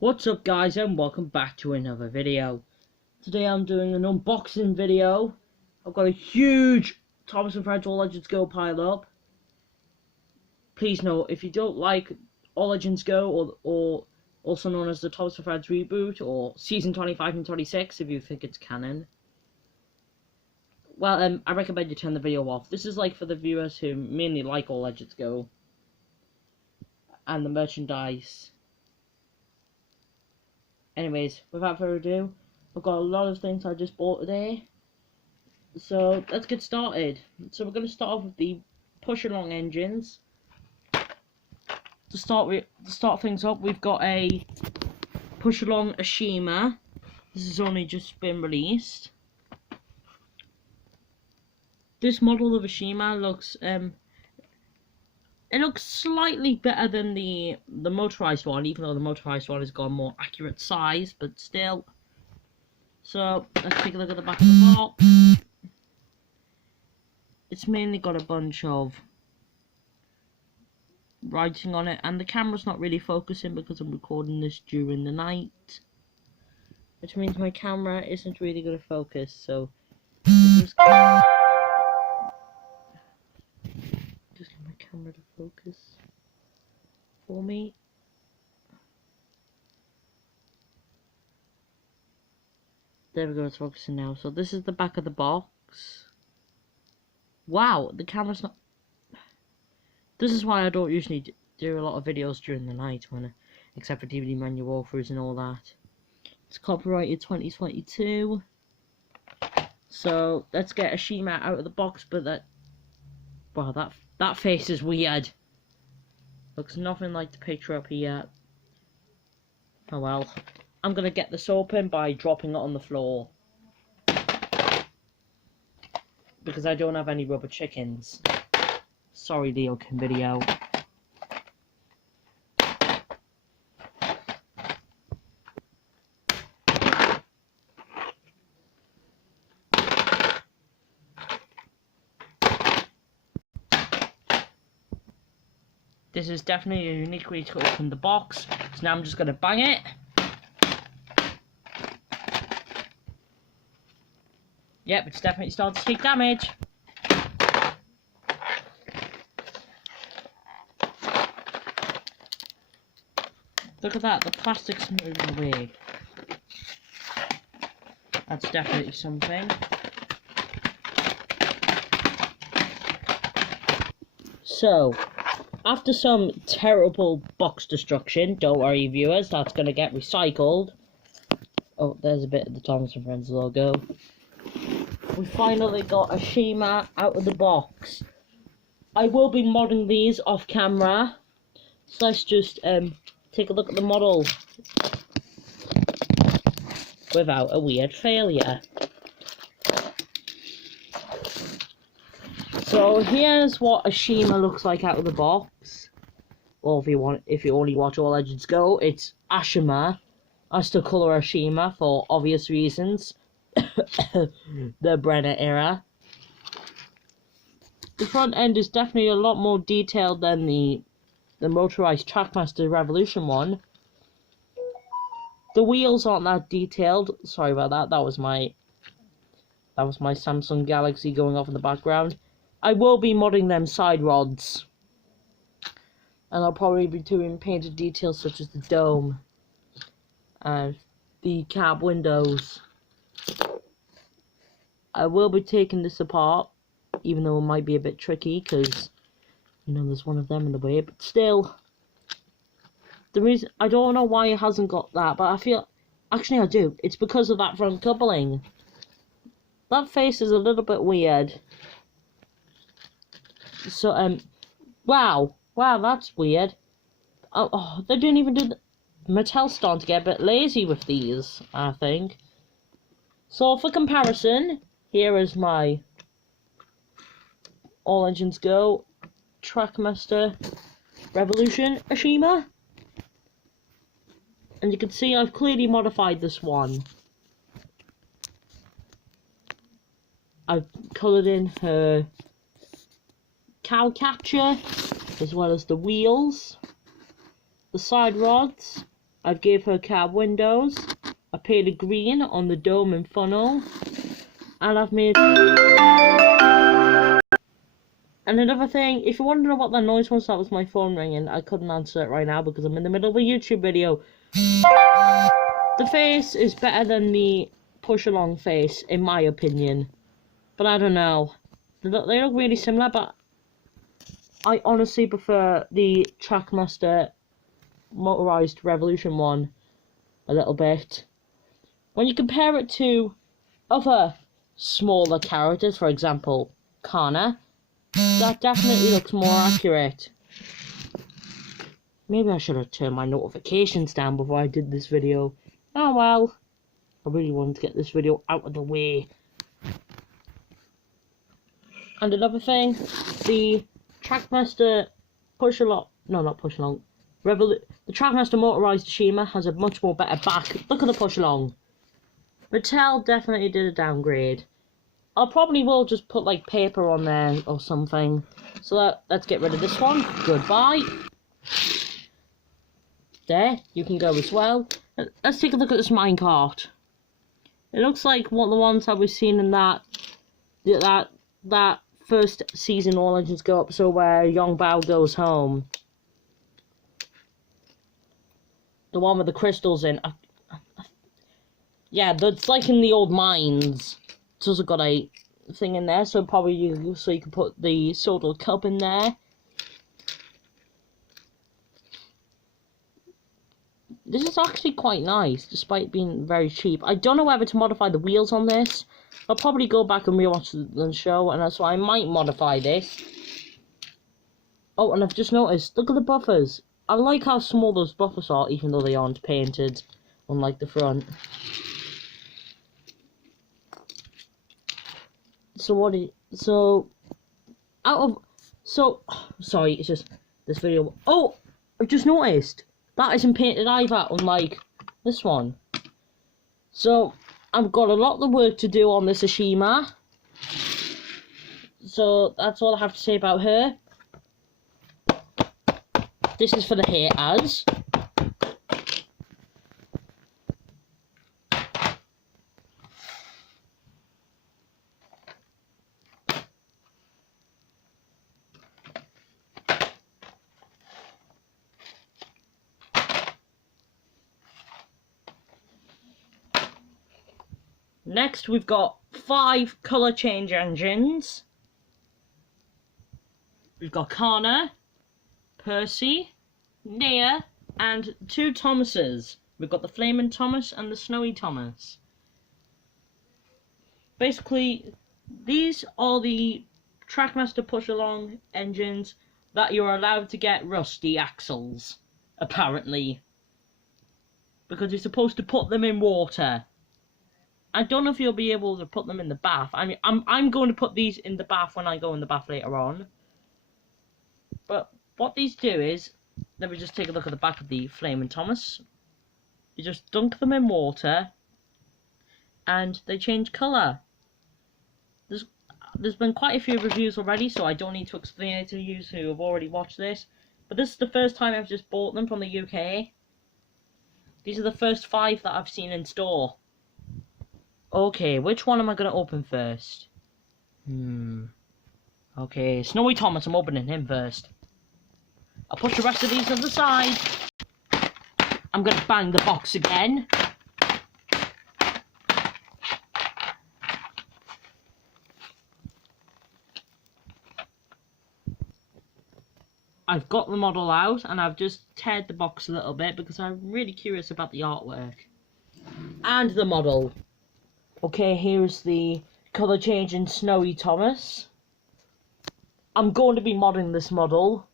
What's up guys, and welcome back to another video. Today I'm doing an unboxing video. I've got a huge Thomas & Friends All Legends Go pile up. Please note, if you don't like All Legends Go, or also known as the Thomas & Friends reboot, or Season 25 and 26 if you think it's canon, well, I recommend you turn the video off. This is like for the viewers who mainly like All Legends Go and the merchandise. Anyways, without further ado, I've got a lot of things I just bought today. So let's get started. So we're going to start off with the push along engines. To start things up, we've got a push along Ashima. This has only just been released. This model of Ashima looks it looks slightly better than the motorized one, even though the motorized one has got a more accurate size, but still. So let's take a look at the back of the box. It's mainly got a bunch of writing on it, and the camera's not really focusing because I'm recording this during the night, which means my camera isn't really going to focus. So just get my camera to focus for me. There we go, it's focusing now. So this is the back of the box. Wow, the camera's not... This is why I don't usually do a lot of videos during the night, except for DVD menu walkthroughs and all that. It's copyrighted 2022. So let's get Ashima out of the box, but wow, that face is weird. Looks nothing like the picture up here. Oh well. I'm gonna get this open by dropping it on the floor, because I don't have any rubber chickens. Sorry, Leo Kim video. This is definitely a unique way to open the box, so now I'm just gonna bang it. Yep, it's definitely starting to take damage. Look at that, the plastic's moving away. That's definitely something. So, after some terrible box destruction, don't worry viewers, that's going to get recycled. Oh, there's a bit of the Thomas & Friends logo. We finally got Ashima out of the box. I will be modding these off camera. So let's just take a look at the model without a weird failure. So here's what Ashima looks like out of the box. Well, if you only watch All Legends Go, it's Ashima. I still call her Ashima for obvious reasons. The Brenner era. The front end is definitely a lot more detailed than the motorized Trackmaster Revolution one. The wheels aren't that detailed. Sorry about that. That was my Samsung Galaxy going off in the background. I will be modding them side rods, and I'll probably be doing painted details such as the dome and the cab windows. I will be taking this apart, even though it might be a bit tricky because, you know, there's one of them in the way, but still. The reason, I don't know why it hasn't got that, but I feel, actually I do. It's because of that front coupling. That face is a little bit weird. So, wow, that's weird. Oh, they didn't even do the... Mattel's starting to get a bit lazy with these, I think. So, for comparison, here is my All Legends Go Trackmaster Revolution Ashima. And you can see I've clearly modified this one. I've coloured in her cow catcher, as well as the wheels, the side rods, I've gave her cab windows. I painted green on the dome and funnel. And I've made... And another thing, if you want to know what that noise was, that was my phone ringing. I couldn't answer it right now because I'm in the middle of a YouTube video. The face is better than the push along face, in my opinion. But I don't know. They look really similar, but I honestly prefer the Trackmaster Motorized Revolution one a little bit. When you compare it to other smaller characters, for example, Kana, that definitely looks more accurate. Maybe I should have turned my notifications down before I did this video. Oh well. I really wanted to get this video out of the way. And another thing, the Trackmaster the Trackmaster Motorized Shima has a much more better back. Look at the push along. Mattel definitely did a downgrade. I probably will just put like paper on there or something. So let's get rid of this one. Goodbye. There, you can go as well. Let's take a look at this minecart. It looks like one of the ones that we've seen in that first season All Legends Go episode where Young Bao goes home. The one with the crystals in. Yeah, that's like in the old mines. It's also got a thing in there, so probably you can put the soda cup in there. This is actually quite nice, despite being very cheap. I don't know whether to modify the wheels on this. I'll probably go back and rewatch the show, and that's why I might modify this. Oh, and I've just noticed, look at the buffers. I like how small those buffers are, even though they aren't painted, unlike the front. Sorry, it's just this video. Oh, I've just noticed that isn't painted either, unlike this one. So I've got a lot of work to do on this Ashima. So that's all I have to say about her. This is for the haters. Next, we've got 5 colour change engines. We've got Kana, Percy, Nia, and 2 Thomases. We've got the Flaming Thomas and the Snowy Thomas. Basically, these are the Trackmaster push-along engines that you're allowed to get rusty axles, apparently. Because you're supposed to put them in water. I don't know if you'll be able to put them in the bath. I mean, I'm going to put these in the bath when I go in the bath later on. But what these do is, let me just take a look at the back of the Flaming Thomas. You just dunk them in water, and they change colour. There's been quite a few reviews already, so I don't need to explain it to you who have already watched this. But this is the first time I've just bought them from the UK. These are the first 5 that I've seen in store. Okay, which one am I going to open first? Okay, Snowy Thomas, I'm opening him first. I'll put the rest of these to the side. I'm going to bang the box again. I've got the model out, and I've just teared the box a little bit because I'm really curious about the artwork. And the model. Okay, here's the colour change in Snowy Thomas. I'm going to be modding this model,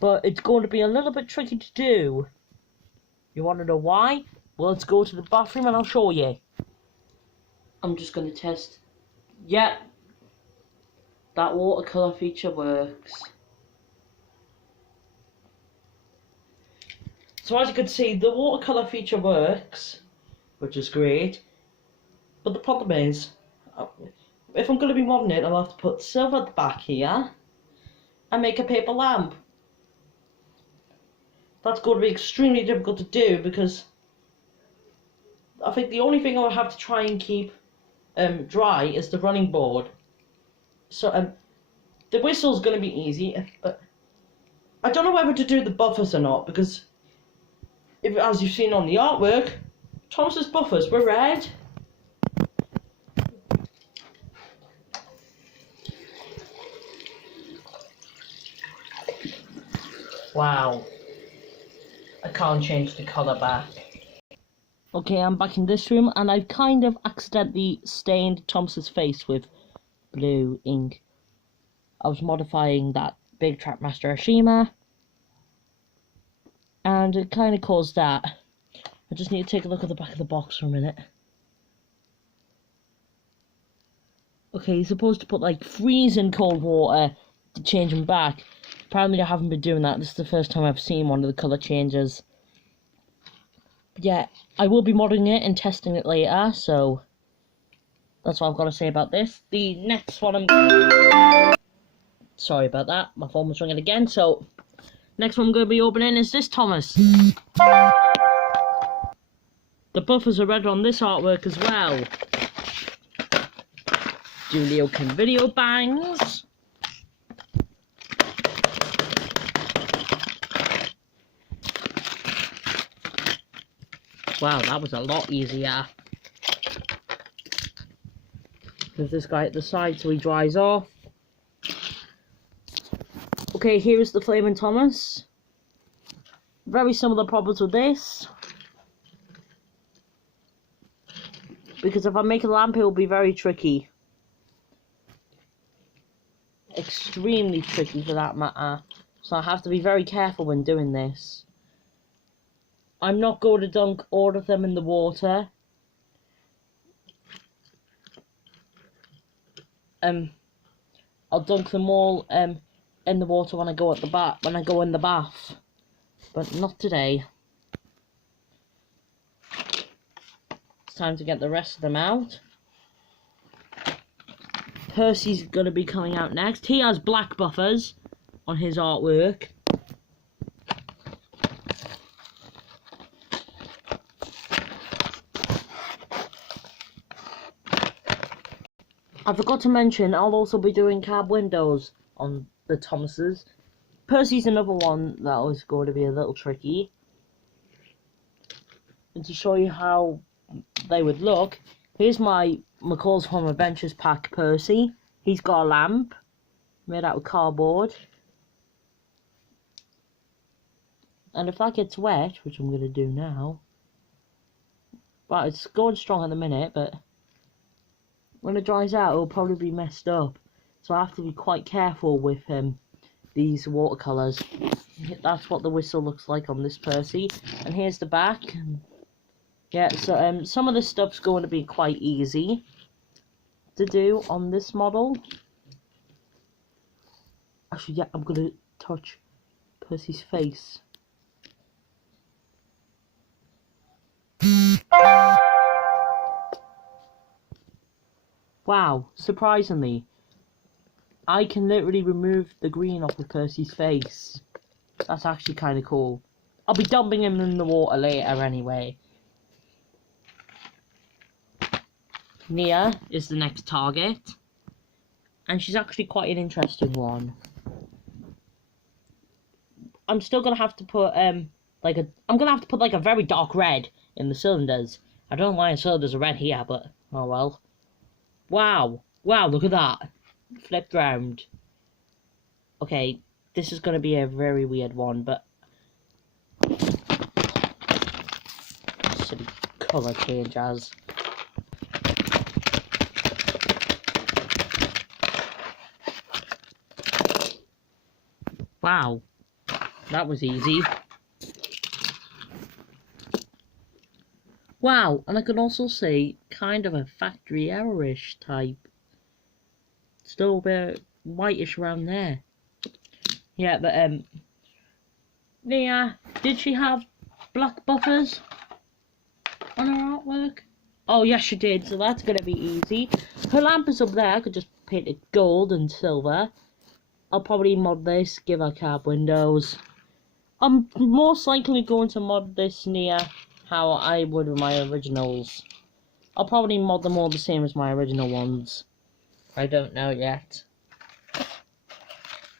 but it's going to be a little bit tricky to do. You want to know why? Well, let's go to the bathroom and I'll show you. I'm just going to test. Yeah, that watercolour feature works. So as you can see, the watercolour feature works, which is great. But the problem is, if I'm going to be modding it, I'll have to put silver at the back here and make a paper lamp. that's going to be extremely difficult to do because I think the only thing I would have to try and keep dry is the running board. So the whistle's going to be easy, but I don't know whether to do the buffers or not because, if, as you've seen on the artwork, Thomas's buffers were red. Wow. I can't change the colour back. Okay, I'm back in this room and I've kind of accidentally stained Thomas's face with blue ink. I was modifying that Big Trackmaster Ashima and it kind of caused that. I just need to take a look at the back of the box for a minute. Okay, you're supposed to put like freezing cold water to change them back. Apparently I haven't been doing that. This is the first time I've seen one of the colour changes. But yeah, I will be modding it and testing it later, so that's what I've got to say about this. The next one sorry about that, my phone was ringing again, so next one I'm going to be opening is this Thomas. The buffers are red on this artwork as well. Julio King Video Bangs. Wow, that was a lot easier. There's this guy at the side so he dries off. Okay, here is the Flaming Thomas. Very similar problems with this. Because if I make a lamp, it will be very tricky. Extremely tricky for that matter. So I have to be very careful when doing this. I'm not going to dunk all of them in the water. I'll dunk them all in the water when I go in the bath. But not today. It's time to get the rest of them out. Percy's going to be coming out next. He has black buffers on his artwork. I forgot to mention, I'll also be doing cab windows on the Thomases. Percy's another one that was going to be a little tricky. And to show you how they would look, here's my McCall's Home Adventures pack Percy. He's got a lamp made out of cardboard. And if that gets wet, which I'm going to do now, well, it's going strong at the minute, but when it dries out, it'll probably be messed up. So I have to be quite careful with these watercolours. That's what the whistle looks like on this Percy. And here's the back. Yeah, so some of this stuff's going to be quite easy to do on this model. Actually, yeah, I'm going to touch Percy's face. Wow, surprisingly, I can literally remove the green off of Percy's face. That's actually kind of cool. I'll be dumping him in the water later anyway. Nia is the next target. And she's actually quite an interesting one. I'm still gonna have to put I'm gonna have to put like a very dark red in the cylinders. I don't know why the cylinders are red here, but oh well. Wow. Wow, look at that. Flipped round. Okay, this is going to be a very weird one, but silly colour changes. Wow, that was easy. Wow, and I can also see kind of a factory error-ish type. Still a bit whitish around there. Yeah, but Nia, did she have black buffers on her artwork? Oh yes, she did, so that's gonna be easy. Her lamp is up there, I could just paint it gold and silver. I'll probably mod this, give her cab windows. I'm most likely going to mod this near how I would with my originals. I'll probably mod them all the same as my original ones. I don't know yet.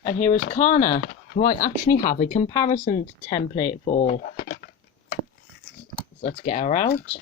And here is Kana, who I actually have a comparison template for. So let's get her out.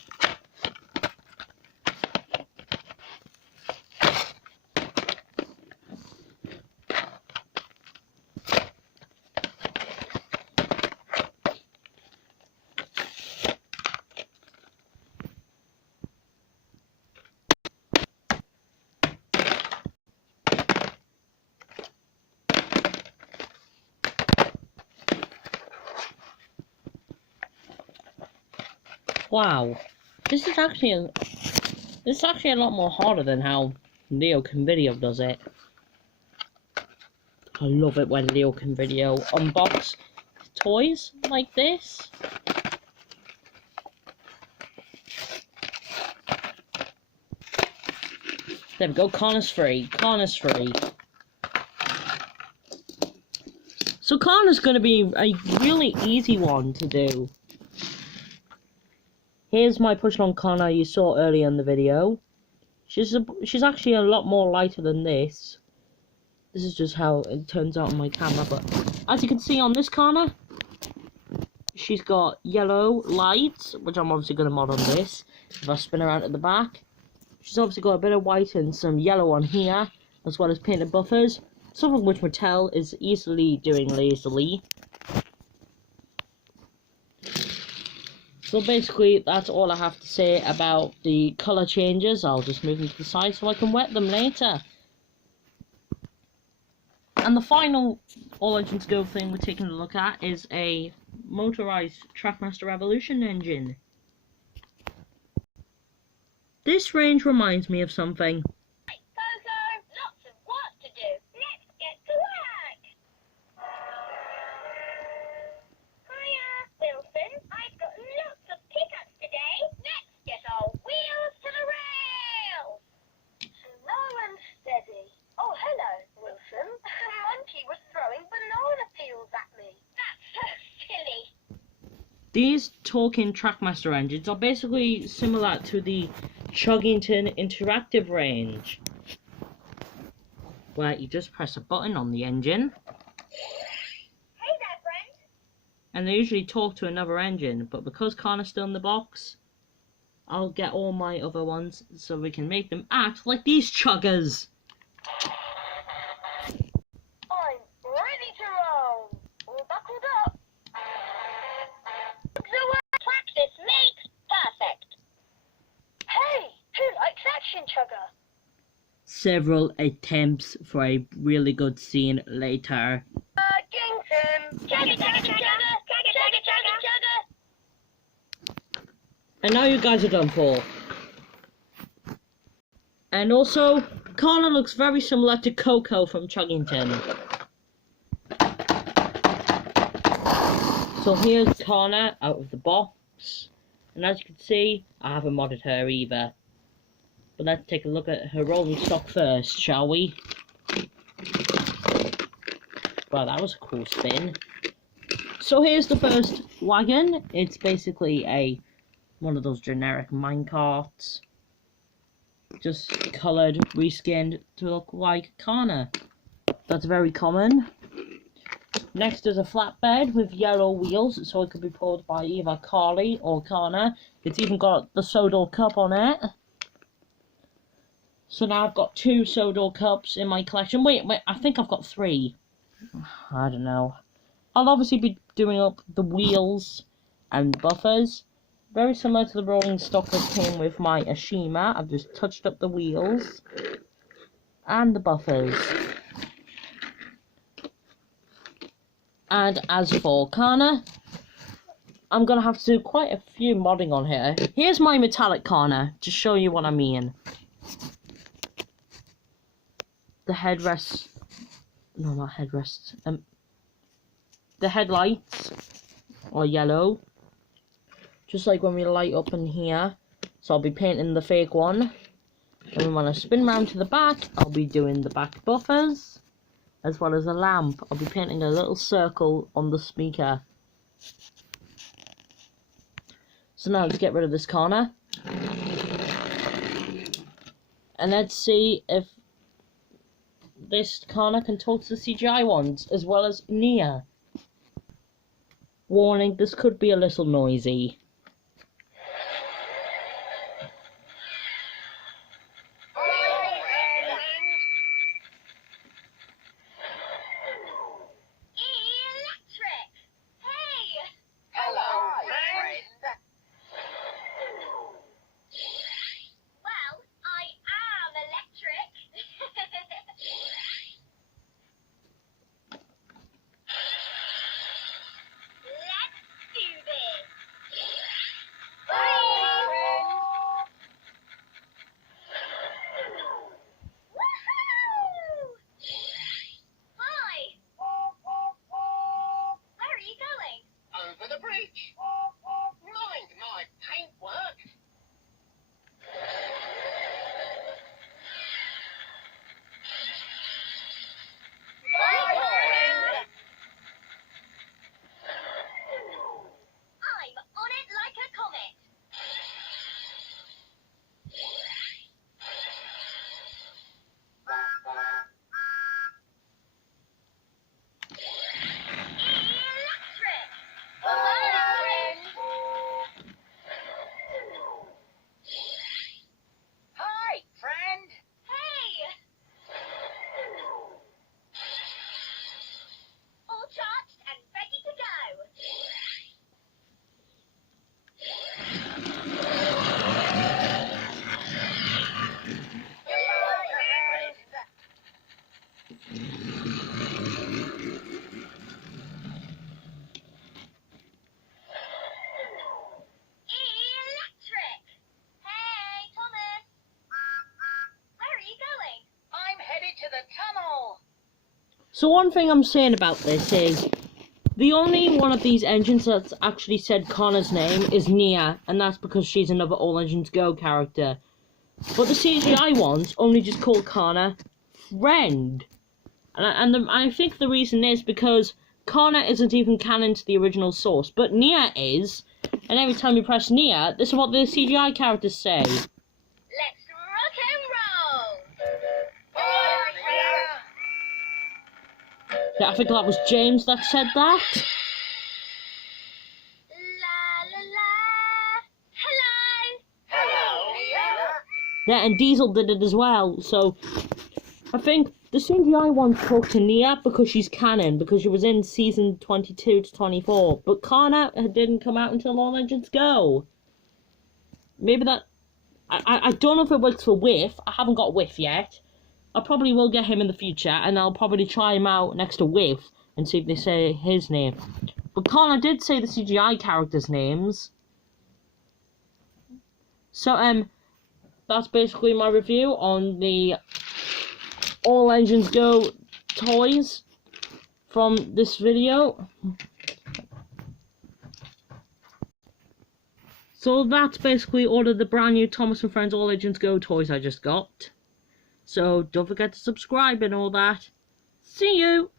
Wow, this is actually a lot more harder than how Leo Can Video does it. I love it when Leo Can Video unbox toys like this. There we go, Kana's free. Kana's free. So Kana's going to be a really easy one to do. Here's my push on Kana you saw earlier in the video. She's actually a lot more lighter than this. This is just how it turns out on my camera, but as you can see on this Kana, she's got yellow lights, which I'm obviously going to mod on this. If I spin around at the back, she's obviously got a bit of white and some yellow on here, as well as painted buffers, something which Mattel is easily doing lazily. So basically, that's all I have to say about the colour changes. I'll just move them to the side so I can wet them later. And the final All Engines Go thing we're taking a look at is a motorised Trackmaster Evolution engine. This range reminds me of something. Lots of work to do. Let's get to work. Hiya, Wilson. I've got lots of pickups today. Let's get our wheels to the rails. Slow and steady. Oh, hello, Wilson. The monkey was throwing banana peels at me. That's so silly. These talking Trackmaster engines are basically similar to the Chuggington Interactive range, where you just press a button on the engine. Hey there, friend. And they usually talk to another engine, but because Kana's still in the box, I'll get all my other ones so we can make them act like these chuggers. I'm ready to roll. All buckled up. Practice makes perfect. Hey, who likes action, Chugger? Several attempts for a really good scene later. Kingston. Chugger, chugger, chugger, chugger, chugger, chugger, chugger. And now you guys are done for. And also, Kana looks very similar to Coco from Chuggington. So here's Kana out of the box. And as you can see, I haven't modded her either. But let's take a look at her rolling stock first, shall we? Wow, that was a cool spin. So here's the first wagon. It's basically one of those generic minecarts. Just coloured, reskinned to look like Kana. That's very common. Next is a flatbed with yellow wheels, so it could be pulled by either Carly or Kana. It's even got the Sodor cup on it. So now I've got 2 Sodor cups in my collection. Wait, I think I've got 3. I don't know. I'll obviously be doing up the wheels and buffers. Very similar to the rolling stock that came with my Ashima. I've just touched up the wheels and the buffers. And as for Kana, I'm going to have to do quite a few modding on here. Here's my metallic Kana, to show you what I mean. The headrests... No, not headrests. The headlights are yellow. Just like when we light up in here. So I'll be painting the fake one. And when I spin round to the back, I'll be doing the back buffers. As well as a lamp. I'll be painting a little circle on the speaker. So now let's get rid of this corner. And let's see if this corner can talk to the CGI ones, as well as Nia. Warning, this could be a little noisy. Electric! Hey! Hello, friend! Well, I am electric. Let's do this. Woohoo! Hi. Where are you going? Over the bridge. Mind my paintwork. Bye, friend. I'm on it like a comet. Electric! Hi, friend. Hey! All charged and ready to go. Electric! Hey, Thomas! Where are you going? I'm headed to the tunnel. So one thing I'm saying about this is, the only one of these engines that's actually said Connor's name is Nia, and that's because she's another All Engines Go character. But the CGI ones only just call Connor friend. And I think the reason is because Connor isn't even canon to the original source, but Nia is, and every time you press Nia, this is what the CGI characters say. Let's rock and roll! Yeah, I think that was James that said that. La la la! Hello! Hello, Nia. Yeah, and Diesel did it as well, so I think the CGI ones talk to Nia because she's canon, because she was in season 22 to 24, but Connor didn't come out until All Legends Go. Maybe that... I don't know if it works for Whiff. I haven't got Whiff yet. I probably will get him in the future, and I'll probably try him out next to Whiff and see if they say his name. But Connor did say the CGI characters' names. So, that's basically my review on the All Engines Go toys from this video. So that's basically all of the brand new Thomas and Friends All Engines Go toys I just got. So don't forget to subscribe and all that. See you!